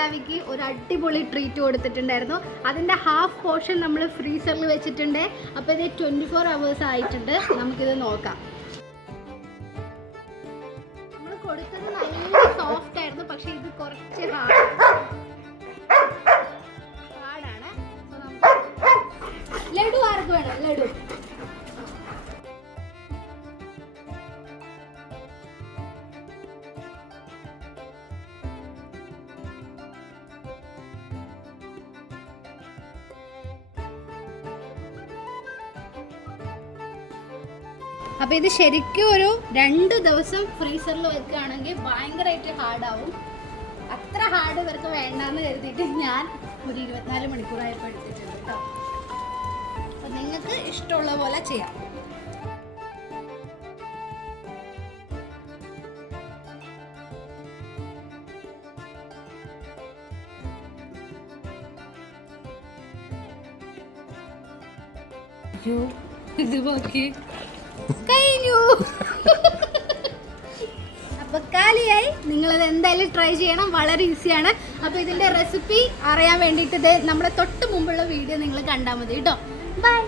പല്ലാവിക്ക് ഒരു അടിപൊളി ട്രീറ്റ് കൊടുത്തിട്ടുണ്ടായിരുന്നു. അതിൻ്റെ ഹാഫ് പോർഷൻ നമ്മൾ ഫ്രീസറിൽ വെച്ചിട്ടുണ്ട്. അപ്പോൾ ഇത് 24 hours ആയിട്ടുണ്ട്. നമുക്കിത് നോക്കാം. നമ്മൾ കൊടുത്തത് നല്ല സോഫ്റ്റ് ആയിരുന്നു, പക്ഷെ ഇത് കുറച്ച് ഹാർഡാണ്. സോ നമുക്ക് ലഡു ആർക്ക് വേണം? ലഡു അപ്പോൾ ഇത് ശരിക്കും ഒരു 2 ദിവസം ഫ്രീസറിൽ വെക്കുകയാണെങ്കിൽ ഭയങ്കരമായിട്ട് ഹാർഡാവും. അത്ര ഹാർഡ് ഇവർക്ക് വേണ്ടാന്ന് കരുതിയിട്ട് ഞാൻ ഒരു 24 മണിക്കൂറായപ്പോൾ എടുത്തിട്ടുണ്ട് കേട്ടോ. അപ്പം നിങ്ങൾക്ക് ഇഷ്ടമുള്ള പോലെ ചെയ്യാം. ഇത് നോക്കി കഴിഞ്ഞു. അപ്പൊ കാലിയായി. നിങ്ങളത് എന്തായാലും ട്രൈ ചെയ്യണം, വളരെ ഈസിയാണ്. അപ്പൊ ഇതിന്റെ റെസിപ്പി അറിയാൻ വേണ്ടിയിട്ട് നമ്മുടെ തൊട്ട് മുമ്പുള്ള വീഡിയോ നിങ്ങൾ കണ്ടാൽ മതി കേട്ടോ. ബൈ.